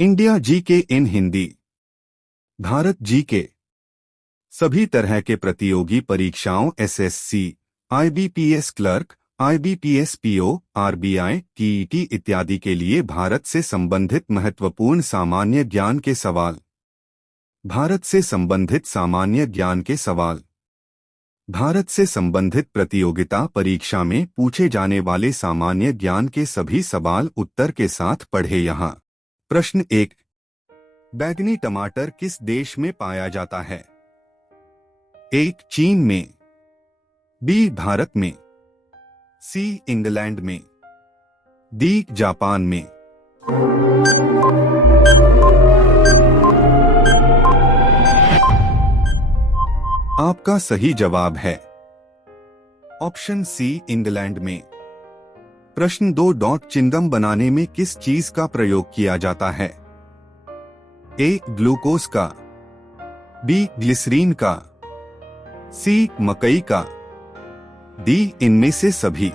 India GK इन Hindi. Bharat GK सभी तरह के प्रतियोगी परीक्षाओं SSC, IBPS clerk, IBPS PO, RBI, TET इत्यादि के लिए भारत से संबंधित महत्वपूर्ण सामान्य ज्ञान के सवाल। भारत से संबंधित सामान्य ज्ञान के सवाल। भारत से संबंधित प्रतियोगिता परीक्षा में पूछे जाने वाले सामान्य ज्ञान के सभी सवाल उत्तर के साथ पढ़े यहाँ। प्रश्न 1। बैंगनी टमाटर किस देश में पाया जाता है? 1. चीन में, बी. भारत में, सी. इंग्लैंड में, डी. जापान में। आपका सही जवाब है ऑप्शन सी, इंग्लैंड में। प्रश्न 2. चिंगम बनाने में किस चीज का प्रयोग किया जाता है? ए. ग्लूकोज का, बी. ग्लिसरीन का, सी. मकई का, डी. इनमें से सभी।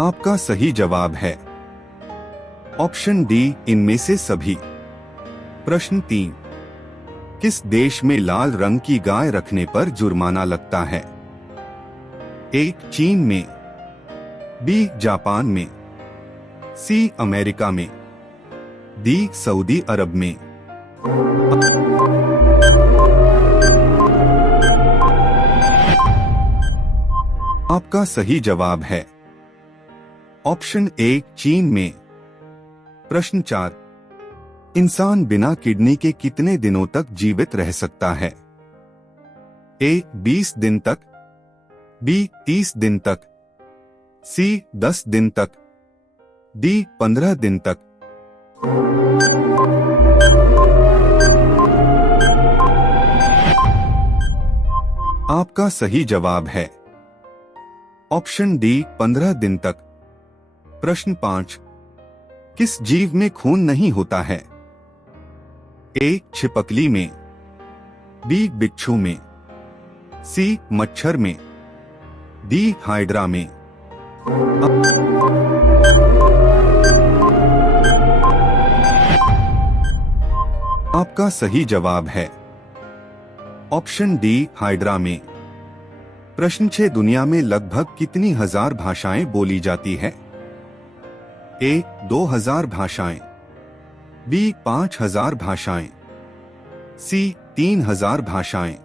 आपका सही जवाब है ऑप्शन डी, इनमें से सभी। प्रश्न 3. किस देश में लाल रंग की गाय रखने पर जुर्माना लगता है? ए. चीन में, बी. जापान में, सी. अमेरिका में, डी. सऊदी अरब में। आपका सही जवाब है ऑप्शन ए, चीन में। प्रश्न 4. इंसान बिना किडनी के कितने दिनों तक जीवित रह सकता है? ए. 20 दिन तक, बी. 30 दिन तक, सी. 10 दिन तक, डी. 15 दिन तक। आपका सही जवाब है ऑप्शन डी, 15 दिन तक। प्रश्न 5. किस जीव में खून नहीं होता है? ए. छिपकली में, बी. बिच्छू में, सी. मच्छर में, डी. हाइड्रा में। आपका सही जवाब है ऑप्शन डी, हाइड्रा में। प्रश्न 6. दुनिया में लगभग कितनी हजार भाषाएं बोली जाती है? ए. 2000 भाषाएं, बी. 5000 भाषाएं, सी. 3000 भाषाएं,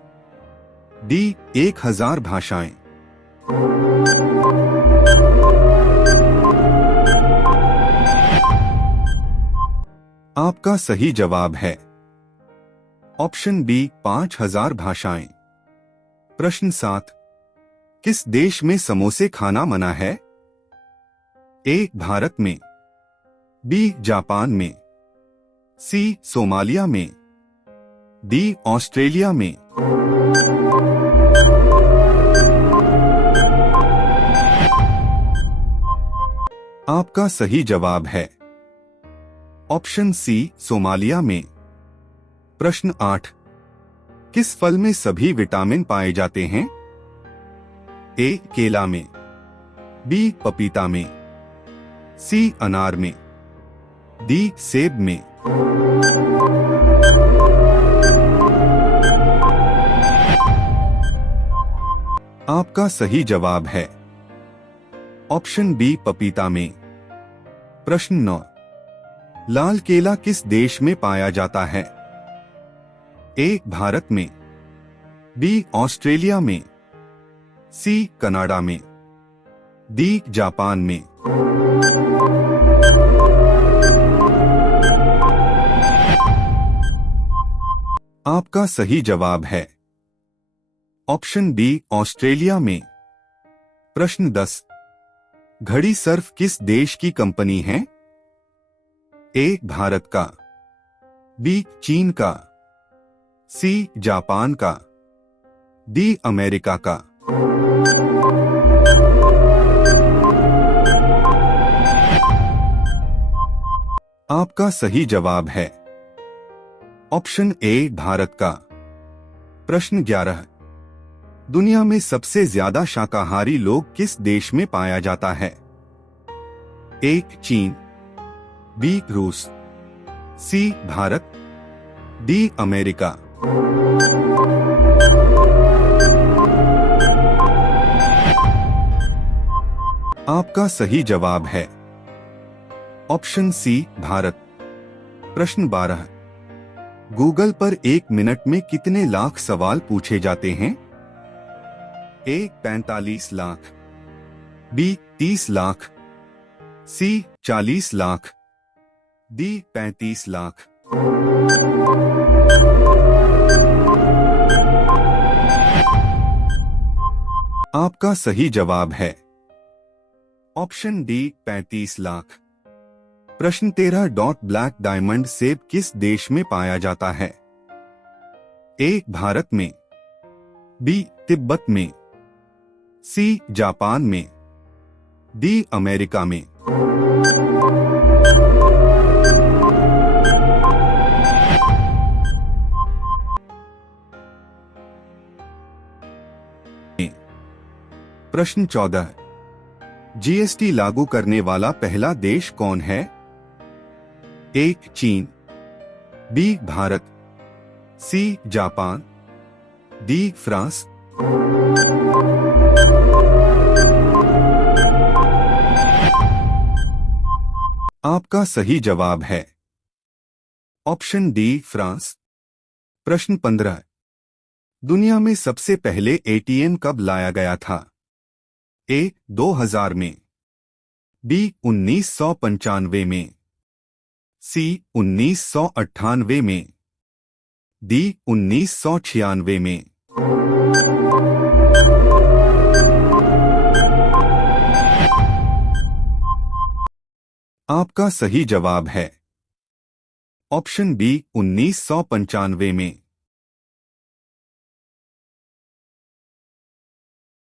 डी. 1000 भाषाएं। आपका सही जवाब है ऑप्शन बी, 5000 भाषाएं। प्रश्न 7. किस देश में समोसे खाना मना है? ए. भारत में, बी. जापान में, सी. सोमालिया में, डी. ऑस्ट्रेलिया में। आपका सही जवाब है ऑप्शन सी, सोमालिया में। प्रश्न 8. किस फल में सभी विटामिन पाए जाते हैं? ए. केला में, बी. पपीता में, सी. अनार में, डी. सेब में। आपका सही जवाब है ऑप्शन बी, पपीता में। प्रश्न 9. लाल केला किस देश में पाया जाता है? ए. भारत में, बी. ऑस्ट्रेलिया में, सी. कनाडा में, डी. जापान में। आपका सही जवाब है ऑप्शन बी, ऑस्ट्रेलिया में। प्रश्न 10. घड़ी सर्फ किस देश की कंपनी है? ए. भारत का, बी. चीन का, सी. जापान का, डी. अमेरिका का। आपका सही जवाब है ऑप्शन ए, भारत का। प्रश्न 11. दुनिया में सबसे ज्यादा शाकाहारी लोग किस देश में पाया जाता है? ए. चीन, बी. रूस, सी. भारत, डी. अमेरिका। आपका सही जवाब है ऑप्शन सी, भारत। प्रश्न 12। गूगल पर 1 मिनट में कितने लाख सवाल पूछे जाते हैं? ए. 45 लाख, बी. 30 लाख, सी. 40 लाख, डी. 35 लाख। आपका सही जवाब है ऑप्शन डी, 35 लाख। प्रश्न 13। ब्लैक डायमंड सेब किस देश में पाया जाता है? ए. भारत में, बी. तिब्बत में, सी. जापान में, डी. अमेरिका में। प्रश्न 14। जीएसटी लागू करने वाला पहला देश कौन है? ए. चीन, B. Bharat, C. Japan, D. France. आपका सही जवाब है ऑप्शन डी, फ्रांस। प्रश्न 15। दुनिया में सबसे पहले एटीएम कब लाया गया था? ए. 2000 में, बी. 1995 में, सी. 1998 में, डी. 1996 में। आपका सही जवाब है ऑप्शन बी, 1995 में।